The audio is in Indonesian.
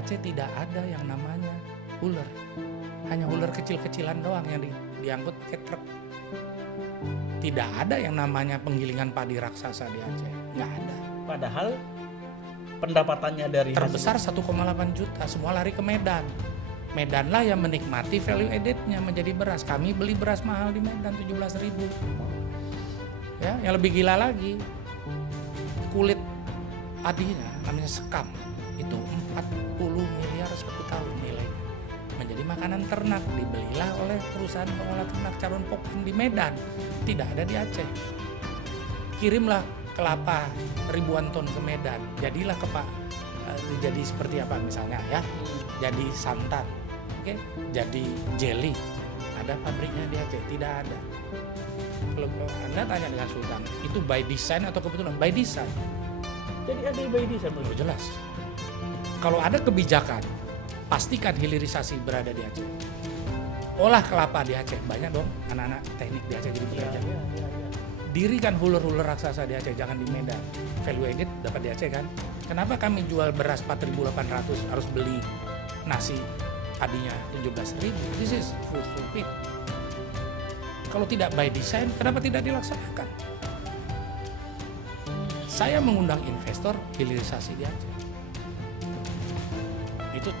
Aceh tidak ada yang namanya ular. Hanya ular kecil-kecilan doang yang diangkut pakai truk. Tidak ada yang namanya penggilingan padi raksasa di Aceh. Nggak ada. Padahal pendapatannya dari Terbesar 1,8 juta, semua lari ke Medan. Medanlah yang menikmati value added-nya menjadi beras. Kami beli beras mahal di Medan 17.000. Ya, yang lebih gila lagi, kulit padinya namanya sekam. Itu 40 miliar 1 tahun nilainya. Menjadi makanan ternak, dibelilah oleh perusahaan pengolah ternak Carun Pokphand di Medan. Tidak ada di Aceh. Kirimlah kelapa ribuan ton ke Medan. Jadilah jadi seperti apa misalnya ya? Jadi santan, oke? Jadi jelly. Ada pabriknya di Aceh? Tidak ada. Kalau Anda tanya dengan Sultan, itu by design atau kebetulan? By design. Jadi ada by design. Oh, jelas. Kalau ada kebijakan, pastikan hilirisasi berada di Aceh. Olah kelapa di Aceh, banyak dong anak-anak teknik di Aceh jadi belajar. Ya. Dirikan huler-huler raksasa di Aceh, jangan di Medan. Value added dapat di Aceh kan? Kenapa kami jual beras 4.800 harus beli nasi padinya 17.000? This is stupid. Kalau tidak by design, kenapa tidak dilaksanakan? Saya mengundang investor hilirisasi di Aceh.